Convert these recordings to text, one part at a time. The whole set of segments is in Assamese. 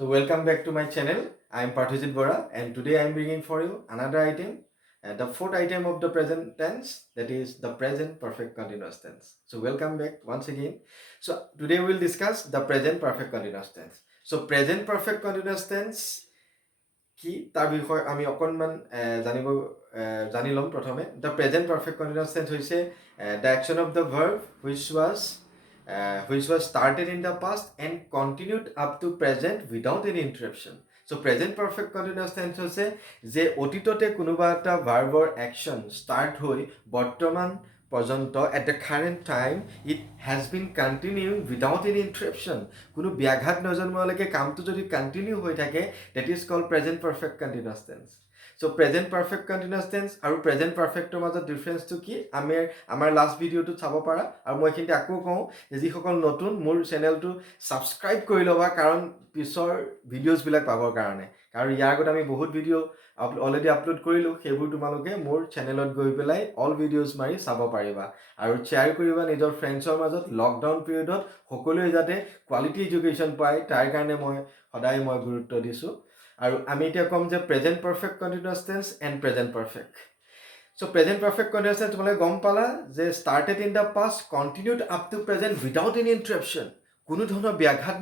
So welcome back to my channel. I am Parthojit Bora and today I am bringing for you another item, the fourth item of the present tense, that is the present perfect continuous tense. So welcome back once again. So today we will discuss the present perfect continuous tense. So present perfect continuous tense কি তাৰ বিষয়ে আমি অকণমান জানি ল'ম প্ৰথমে the present perfect continuous tense হৈছে the action of the verb which was started in the past and continued up to present without any interruption. So present perfect continuous tense হৈছে যে অতীততে কোনোবা এটা ভাৰ্বৰ একশ্যন ষ্টাৰ্ট হৈ বৰ্তমান পৰ্যন্ত at the current time it has been continuing without any interruption. কোনো ব্যাঘাত নজন্মোৱালৈকে কামটো যদি কণ্টিনিউ হৈ থাকে that is called present perfect continuous tense. So present perfect continuous tense আৰু present perfectৰ মাজত ডিফাৰেন্সটো কি আমাৰ লাষ্ট ভিডিঅ'টো চাব পাৰা আৰু মই এইখিনিতে আকৌ কওঁ যে যিসকল নতুন মোৰ চেনেলটো ছাবস্ক্ৰাইব কৰি ল'বা কাৰণ পিছৰ ভিডিঅ'জবিলাক পাবৰ কাৰণে কাৰণ ইয়াৰ আগত আমি বহুত ভিডিঅ' অলৰেডি আপলোড কৰিলোঁ সেইবোৰ তোমালোকে মোৰ চেনেলত গৈ পেলাই অল ভিডিঅ'জ মাৰি চাব পাৰিবা আৰু শ্বেয়াৰ কৰিবা নিজৰ ফ্ৰেণ্ডছৰ মাজত লকডাউন পিৰিয়ডত সকলোৱে যাতে কোৱালিটি এডুকেশ্যন পায় তাৰ কাৰণে সদায় মই গুৰুত্ব দিছোঁ আৰু আমি এতিয়া ক'ম যে present perfect continuous tense and present perfect so' present perfect continuous tense তোমালোকে গম পালা যে started in the past continued up to present without any interruption কোনো ধৰণৰ ব্যাঘাত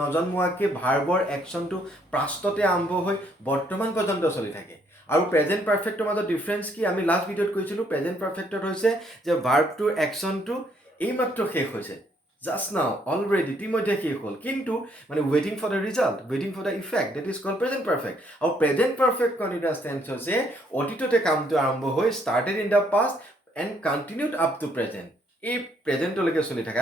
নজন্মোৱাকৈ ভাৰ্বৰ একশ্যনটো পাষ্টতে আৰম্ভ হৈ বৰ্তমান পৰ্যন্ত চলি থাকে আৰু প্ৰেজেণ্ট পাৰফেক্টৰ মাজত ডিফাৰেঞ্চ কি আমি লাষ্ট ভিডিঅ'ত কৈছিলোঁ প্ৰেজেণ্ট পাৰফেক্টত হৈছে যে ভাৰ্বটোৰ একশ্যনটো এইমাত্ৰ শেষ হৈছে just now already ইতিমধ্যে শেষ হ'ল কিন্তু মানে waiting for the result, waiting for the effect, that is called present perfect. আৰু present perfect continuous tense হৈছে অতীততে কামটো আৰম্ভ হৈ started in the past and continued up to present. এই প্ৰেজেণ্টলৈকে চলি থাকে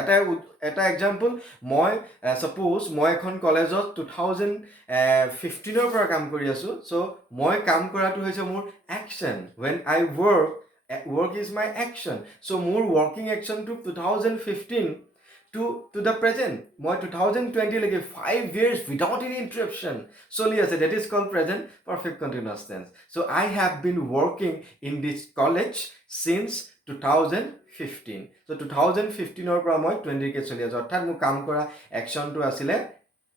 এটা এক্সাম্পল মই ছাপ'জ মই এখন কলেজত 2015ৰ পৰা কাম কৰি আছোঁ চ' মই কাম কৰাটো হৈছে মোৰ action when I work is my action. So মোৰ working actionটো 2015 to the present. মই 2020 লৈকে 5 years without any interruption চলি আছে. That is called present perfect continuous tense. So I have been working in this college since 2015. So 2015ৰ পৰা মই 20লৈকে চলি আছোঁ অৰ্থাৎ মোৰ কাম কৰা একশ্যনটো আছিলে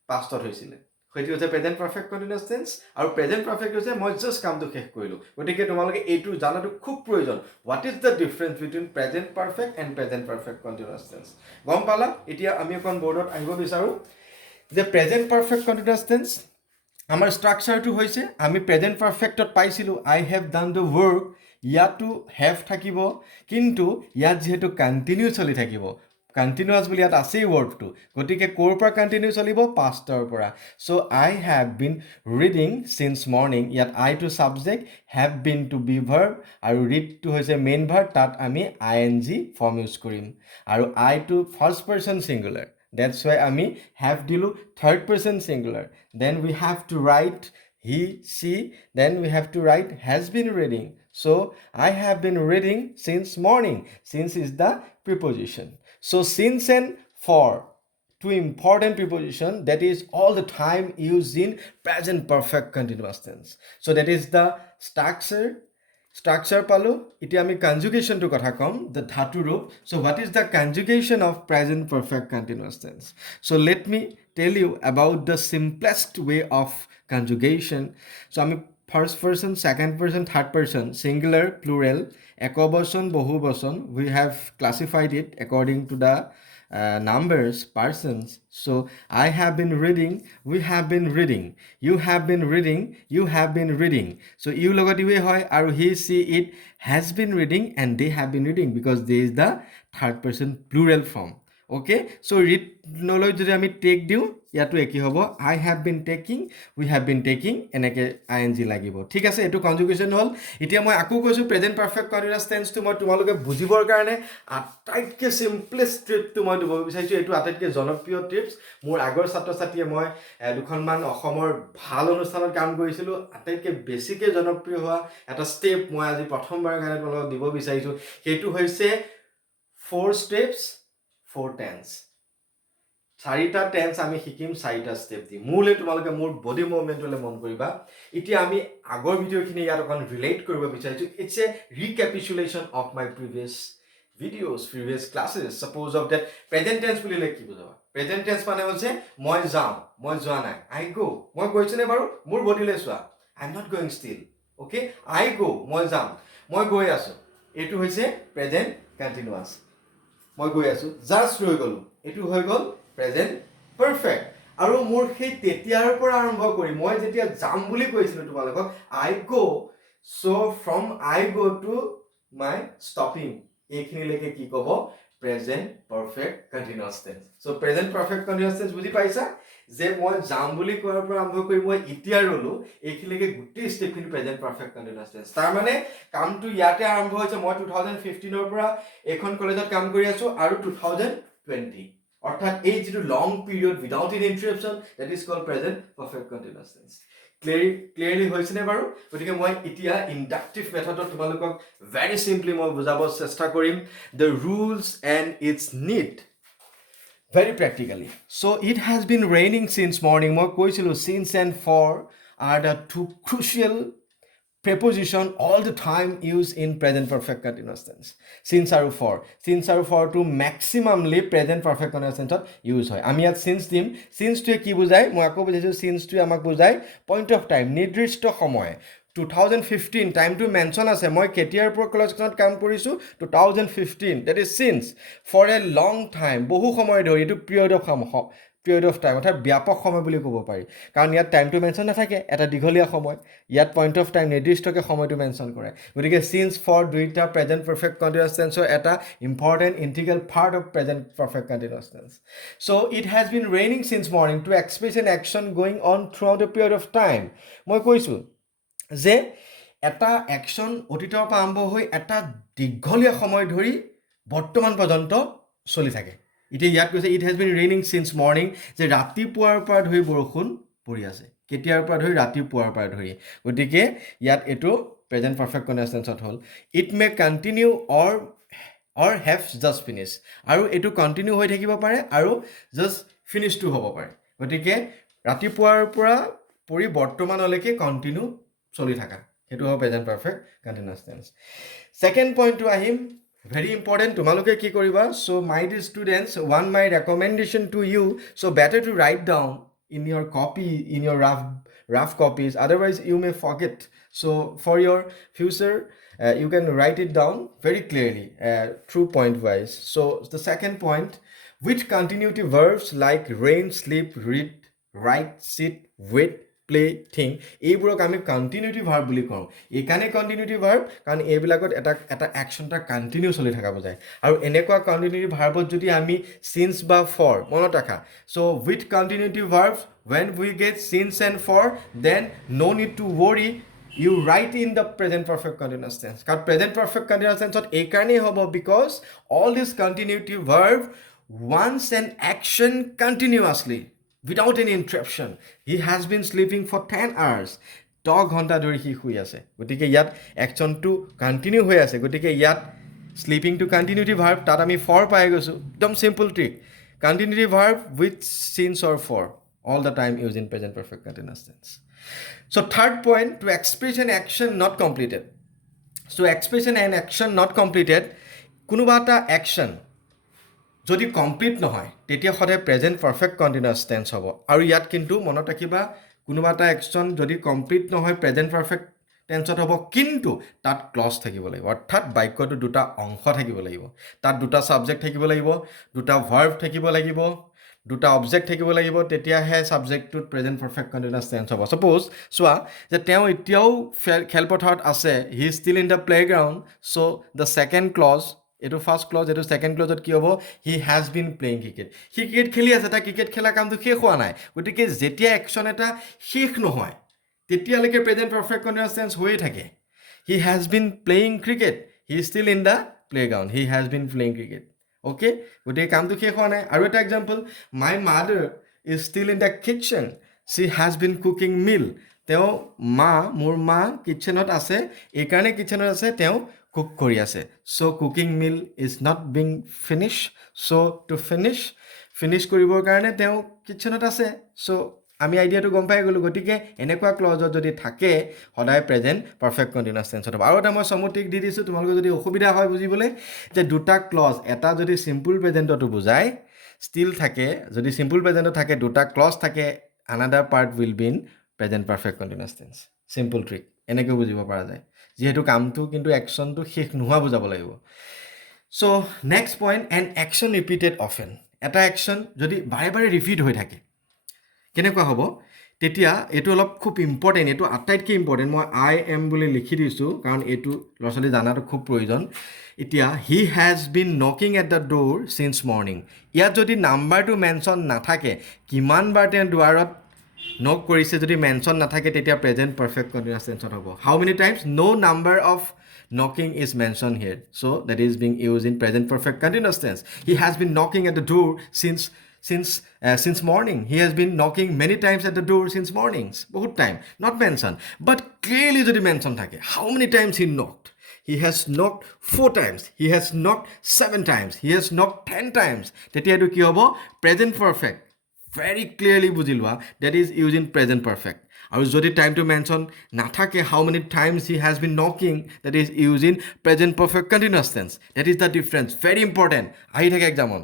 পাষ্টত হৈছিলে সেইটো হৈছে প্ৰেজেণ্ট পাৰফেক্ট কণ্টিনিউৱাছ টেন্স আৰু প্ৰেজেণ্ট পাৰফেক্ট হৈছে মই জাষ্ট কামটো শেষ কৰিলোঁ গতিকে তোমালোকে এইটো জানাটো খুব প্ৰয়োজন what is the difference between present perfect and present perfect continuous tense গম পালা এতিয়া আমি অকণ বৰ্ডত আহিব বিচাৰোঁ যে প্ৰেজেণ্ট পাৰফেক্ট কণ্টিনিউৱাছ টেন্স আমাৰ ষ্ট্ৰাকচাৰটো হৈছে আমি প্ৰেজেণ্ট পাৰফেক্টত পাইছিলোঁ আই হেভ ডান দ্য ৱৰ্ক ইয়াতো হেভ থাকিব কিন্তু ইয়াত যিহেতু কণ্টিনিউ চলি থাকিব কণ্টিনিউৱাছ বুলি ইয়াত আছেই ৱৰ্ডটো গতিকে ক'ৰ পৰা কণ্টিনিউ চলিব পাষ্টৰ পৰা so' I have been reading since morning ইয়াত I to subject have been to be verb আৰু ৰিডটো হৈছে মেইন ভাৰ্ব তাত আমি ING ফৰ্ম ইউজ কৰিম আৰু I to first person singular That's why আমি have দিলোঁ third person singular. Then we have to write he, she. Then we have to write has been reading. So I have been reading since morning. Since is the preposition. So since and for, two important preposition that is all the time used in present perfect continuous tense. So that is the structure পালো এতিয়া আমি কনজুগেশ্যনটোৰ কথা ক'ম দ্য ধাতু ৰূপ so' what is the conjugation of present perfect continuous tense so' let me tell you about the simplest way of conjugation so' আমি first person second person third person singular plural একবচন বহুবচন we have classified it according to the numbers, persons. So I have been reading, we have been reading, you have been reading, you have been reading. So you logot you hoy aru he, she, it has been reading and they have been reading because there is the third person plural form. Okay, so read নলৈ যদি আমি টেক দিওঁ ইয়াতো একেই হ'ব I have been taking we have been taking এনেকৈ ING লাগিব ঠিক আছে এইটো কনজুগেশ্যন হ'ল এতিয়া মই আকৌ কৈছোঁ প্ৰেজেণ্ট পাৰফেক্ট কণ্টিনিউৱাছ টেন্সটো মই তোমালোকে বুজিবৰ কাৰণে আটাইতকৈ চিম্পলেষ্ট ট্ৰিপটো মই দিব বিচাৰিছোঁ এইটো আটাইতকৈ জনপ্ৰিয় টিপছ মোৰ আগৰ ছাত্ৰ ছাত্ৰীয়ে মই দুখনমান অসমৰ ভাল অনুষ্ঠানত কাম কৰিছিলোঁ আটাইতকৈ বেছিকৈ জনপ্ৰিয় হোৱা এটা ষ্টেপ মই আজি প্ৰথমবাৰৰ কাৰণে তোমালোকক দিব বিচাৰিছোঁ সেইটো হৈছে 4 steps 4 tense চাৰিটা টেন্স আমি শিকিম চাৰিটা ষ্টেপ দি মোলৈ তোমালোকে মোৰ বডি মুভমেণ্টলৈ মন কৰিবা এতিয়া আমি আগৰ ভিডিঅ'খিনি ইয়াত অকণ ৰিলেট কৰিব বিচাৰিছোঁ it's a recapitulation of my previous videos previous classes suppose of that present tense বুলিলে কি বুজাবা প্ৰেজেন্ট টেন্স মানে হৈছে মই যাওঁ মই যোৱা নাই আই গো মই গৈছো নে বাৰু মোৰ বডিলৈ চোৱা I am not going still okay I go মই যাম মই গৈ আছো এইটো হৈছে প্ৰেজেন্ট কণ্টিনিউয়াছ মই গৈ আছো জাষ্ট ৰৈ গ'লো এইটো হৈ গ'ল প্ৰেজেন্ট পাৰফেক্ট আৰু মোৰ সেই তেতিয়াৰ পৰা আৰম্ভ কৰি মই যেতিয়া যাম বুলি কৈছিলো তোমালোকক I go so from I go to my stopping এইখিনিলৈকে কি ক'ব present perfect continuous tense so present perfect continuous tense বুজি পাইছা যে মই যাম বুলি কোৱাৰ পৰা আৰম্ভ কৰি মই এতিয়া ৰলো এইখিনিলৈকে গোটেই ষ্টেপখিনি প্ৰেজেন্ট পাৰফেক্ট কণ্টিনিউয়াছ টেন্স তাৰ মানে কামটো ইয়াতে আৰম্ভ হৈছে মই 2015 ৰ পৰা এখন কলেজত কাম কৰি আছো আৰু 2020 অৰ্থাৎ এই যিটো long period without any interruption that is called present perfect continuous tense clearly হৈছে নে বাৰু গতিকে মই এতিয়া ইন্ডাকটিভ মেথডত তোমালোকক ভেৰি সিম্পলি মই বুজাব চেষ্টা কৰিম the rules and its need very practically. So it has been raining since morning. Moi koisilu since and for are the two crucial preposition all the time used in present perfect continuous tense. Since aru for to maximally present perfect continuous tense use hoy. Ami yat since dim since to ki bujai moi ako bujaisu since to amak bujai point of time nidrishto samoy 2015 time to mention ase moi ketiar por college kanot kam korisu 2015 that is since for a long time bohu samoy dhori etu period of time অর্থাৎ ব্যাপক সময় বুলি ক'ব পাৰি কাৰণ ইয়াত টাইম টু মেনশ্যন নাথাকে এটা দীঘলীয়া সময় ইয়াত পইণ্ট অফ টাইম নিৰ্দিষ্টকৈ সময়টো মেনশ্যন কৰে গতিকে সিন্স ফৰ দুইটা প্ৰেজেণ্ট পাৰফেক্ট কণ্টিনিউয়াছ টেন্সৰ এটা important integral part of present perfect continuous tense so' it has been raining since morning to express N action going on through out A period of time মই কৈছোঁ যে এটা একশ্যন অতীতৰ পৰা আৰম্ভ হৈ এটা দীঘলীয়া সময় ধৰি বৰ্তমান পৰ্যন্ত চলি থাকে এতিয়া ইয়াত কৈছে it has been raining since morning যে ৰাতিপুৱাৰ পৰা ধৰি বৰষুণ পৰি আছে কেতিয়াৰ পৰা ধৰি ৰাতিপুৱাৰ পৰা ধৰি গতিকে ইয়াত এইটো প্ৰেজেণ্ট পাৰফেক্ট কণ্টিনিউয়াছ টেন্সত হ'ল it may continue or have just finish আৰু এইটো কণ্টিনিউ হৈ থাকিব পাৰে আৰু জাষ্ট ফিনিছটো হ'ব পাৰে গতিকে ৰাতিপুৱাৰ পৰা পৰি বৰ্তমানলৈকে কণ্টিনিউ চলি থকা সেইটো হ'ব present perfect continuous tense second পইণ্টটো আহিম very important তোমালোকে কি কৰিবা so my dear students one my recommendation to you so better to write down in your copy in your rough copies otherwise you may forget so for your future you can write it down very clearly through point wise so the second point with continuity verbs like rain sleep read write sit wait play thing এইবোৰক আমি কণ্টিনিউটি ভাৰ্ব বুলি কওঁ এইকাৰণে কণ্টিনিউটি ভাৰ্ব কাৰণ এইবিলাকত এটা একশ্যনটা কণ্টিনিউ চলি থকা বুজায় আৰু এনেকুৱা কণ্টিনিউটি ভাৰ্বত যদি আমি সিন্স বা ফৰ মনত ৰাখা so' with continuity verbs when we get since and for then no need to worry you write in the present perfect continuous tense কাৰণ present perfect continuous tense এই কাৰণেই হ'ব because all this continuity verb wants an action continuously without any interruption he has been sleeping for 10 hours 10 ঘণ্টা ধৰি সি শুই আছে গতিকে ইয়াত একশ্যনটো কণ্টিনিউ হৈ আছে গতিকে ইয়াত স্লিপিং টু কণ্টিনিউটি ভাৰ্ব তাত আমি ফৰ পাই গৈছোঁ একদম simple trick continuity verb with since or for all the time used in present perfect continuous tense so third point to express an action not completed so expression and action not completed কোনোবা এটা action যদি কমপ্লিট নহয় তেতিয়া সদায় প্ৰেজেণ্ট পাৰফেক্ট কণ্টিনিউয়াছ টেন্স হ'ব আৰু ইয়াত কিন্তু মনত ৰাখিবা কোনোবা এটা একশ্যন যদি কমপ্লিট নহয় প্ৰেজেণ্ট পাৰফেক্ট টেন্সত হ'ব কিন্তু তাত ক্লজ থাকিব লাগিব অৰ্থাৎ বাক্যটো দুটা অংশ থাকিব লাগিব তাত দুটা ছাবজেক্ট থাকিব লাগিব দুটা ভাৰ্ব থাকিব লাগিব দুটা অবজেক্ট থাকিব লাগিব তেতিয়াহে ছাবজেক্টটোত প্ৰেজেণ্ট পাৰফেক্ট কণ্টিনিউয়াছ টেন্স হ'ব ছাপ'জ চোৱা যে তেওঁ এতিয়াও খেলপথাৰত আছে he still in the playground so' the second clause এইটো ফাৰ্ষ্ট ক্লজ এইটো ছেকেণ্ড ক্লজত কি হ'ব he has been playing cricket সি ক্ৰিকেট খেলি আছে তাৰ ক্ৰিকেট খেলা কামটো শেষ হোৱা নাই গতিকে যেতিয়া একশ্যন এটা শেষ নহয় তেতিয়ালৈকে প্ৰেজেণ্ট পাৰফেক্ট কণ্টিনিউয়াছ টেন্স হৈয়ে থাকে he has been playing cricket he still in the playground he has been playing cricket okay গতিকে কামটো শেষ হোৱা নাই আৰু এটা example my mother is still in the kitchen she has been cooking meal তেওঁ মোৰ মা কিটচেনত আছে এইকাৰণে কিটচেনত আছে তেওঁ কুক কৰি আছে so' cooking meal is not being finish so' to finish কৰিবৰ কাৰণে তেওঁ কিটচেনত আছে চ' আমি আইডিয়াটো গম পাই গ'লোঁ গতিকে এনেকুৱা ক্লজত যদি থাকে সদায় প্ৰেজেণ্ট পাৰফেক্ট কণ্টিনিউয়াছ টেন্সত হ'ব আৰু এটা মই চমুটিক দি দিছোঁ তোমালোকৰ যদি অসুবিধা হয় বুজিবলৈ যে দুটা ক্লজ এটা যদি চিম্পুল প্ৰেজেণ্টতো বুজায় still থাকে যদি simple present থাকে দুটা clause থাকে another part will be in present perfect continuous tense simple trick এনেকৈ বুজিব পৰা যায় যেহেতু কামটো কিন্তু actionটো শেষ নোহোৱা বুজাব লাগিব so next point an action repeated often এটা action যদি বাৰে বাৰে repeat হৈ থাকে কেনেকুৱা হ'ব তেতিয়া এটো অলপ খুব ইম্পৰ্টেন্ট এটো আটাইতকৈ ইম্পৰ্টেন্ট মই আই এম বুলি লিখি দিছো কাৰণ এটো লছলি জানাটো খুব প্ৰয়োজন এতিয়া he has been knocking at the ডোৰ since morning ইয়াত যদি নাম্বাৰটো মেনশ্যন নাথাকে কিমান বাৰ তেওঁ দুৱাৰত নক কৰিছে যদি মেনশ্যন নাথাকে তেতিয়া প্ৰেজেন্ট পাৰফেক্ট কন্টিনিউয়াছ টেন্সত হ'ব how many times no number of knocking is mentioned here so that is being used in present perfect continuous tense he has been knocking at the door since morning he has been knocking many times at the door since mornings bahut time not mentioned but clearly jodi mention thake how many times he knocked he has knocked 4 times he has knocked 7 times he has knocked 10 times tetia etu ki hobo present perfect very clearly bujilwa that is used in present perfect আৰু যদি টাইমটো মেনশ্যন নাথাকে how many times he has been knocking that is use in present perfect continuous tense that is the difference very important আহি থাকে এক্সামত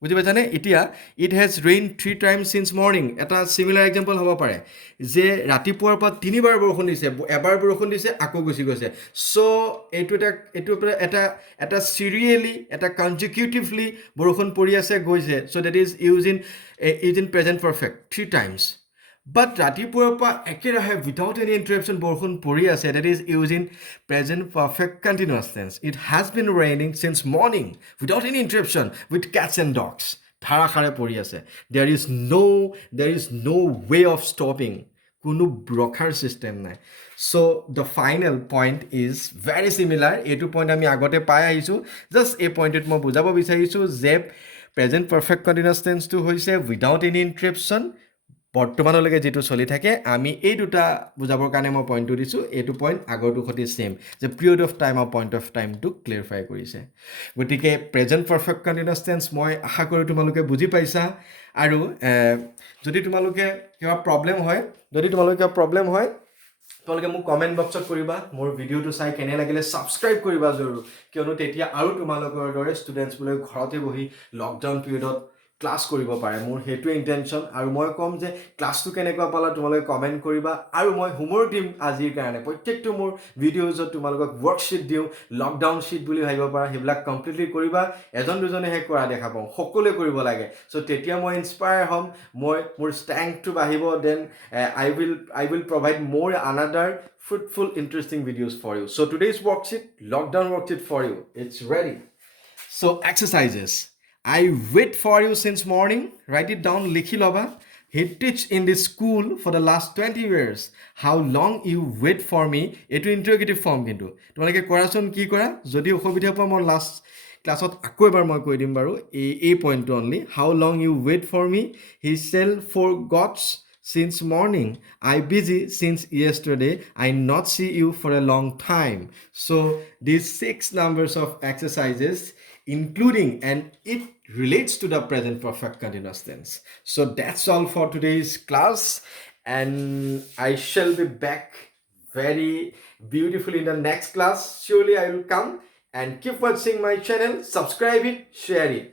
বুজি পাইছানে এতিয়া it has rain 3 times since morning এটা চিমিলাৰ এক্সাম্পল হ'ব পাৰে যে ৰাতিপুৱাৰ পৰা 3 বাৰ বৰষুণ দিছে এবাৰ বৰষুণ দিছে আকৌ গুচি গৈছে চ' এইটো এটা চিৰিয়েলি এটা কনজিকিউটিভলি বৰষুণ পৰি আছে গৈছে so' that is use in present perfect 3 times But ৰাতিপুৱাৰ পৰা একেৰাহে without any interruption বৰষুণ পৰি আছে that is used in present perfect continuous tense it has been raining since morning without any interruption with cats and dogs ধাৰাসাৰে পৰি আছে there is no way of stopping কোনো ৰখাৰ সিস্টেম নাই so the final point is very similar এইটো পইণ্ট আমি আগতে পাই আহিছো just এই পইণ্টত মই বুজাব বিচাৰিছো যে present perfect continuous tense টো হৈছে without any interruption বৰ্তমানলৈকে যেটো চলি থাকে আমি এই দুটা বুজাবৰ কাৰণে মই পইণ্টটো দিছো এইটো পইণ্ট আগৰটো সতি সেম যে পিৰিয়ড অফ টাইম আৰু পইণ্ট অফ টাইমটো ক্লিয়াৰিফাই কৰিছে গতিকে প্ৰেজেণ্ট পাৰফেক্ট কণ্টিনিউৱাছ টেন্স মই আশা কৰোঁ তোমালোকে বুজি পাইছা আৰু যদি তোমালোকে কিবা প্ৰব্লেম হয় তোমালোকে মোক কমেণ্ট বক্সত কৰিবা মোৰ ভিডিঅ'টো চাই কেনে লাগিলে ছাবস্ক্ৰাইব কৰিবা জৰুৰ কিয়নো তেতিয়া আৰু তোমালোকৰ দৰে ষ্টুডেণ্টছবোৰে ঘৰতে বহি লকডাউন পিৰিয়ডত ক্লাছ কৰিব পাৰে মোৰ হেতুৱে ইন্টেনশন আৰু মই কম যে ক্লাছটো কেনেকুৱা পালা তোমালোকে কমেন্ট কৰিবা আৰু মই হোমৱৰ্ক দিম আজিৰ কাৰণে প্ৰত্যেকটো মোৰ ভিডিঅ'জত তোমালোকক ওয়াৰ্কশীট দিও লকডাউন শীট বুলি ভাবিব পাৰা হেবিলাক কমপ্লিটলি কৰিবা এজন দুজনেহে কৰা দেখা পাওঁ সকলোৱে কৰিব লাগে সো তেতিয়া মই ইনস্পায়াৰ হ'ম মোৰ ষ্ট্ৰেংথটো বাঢ়িব then I will provide more another fruitful interesting videos for you so today's worksheet lockdown worksheet for you it's ready so exercises I wait for you since morning. Write it down. Likhi loba. He teach in this school for the last 20 years. How long you wait for me? Eto interrogative form kintu. Tomaleke korason ki kora? Jodi okhobidha pa mon last classot akko ebar moi koi dim baru. A point only. How long you wait for me? He said forgot since morning. I busy since yesterday. I not see you for a long time. So these 6 numbers of exercises including and it relates to the present perfect continuous tense. So that's all for today's class and I shall be back very beautifully in the next class. Surely I will come and keep watching my channel, subscribe it, share it.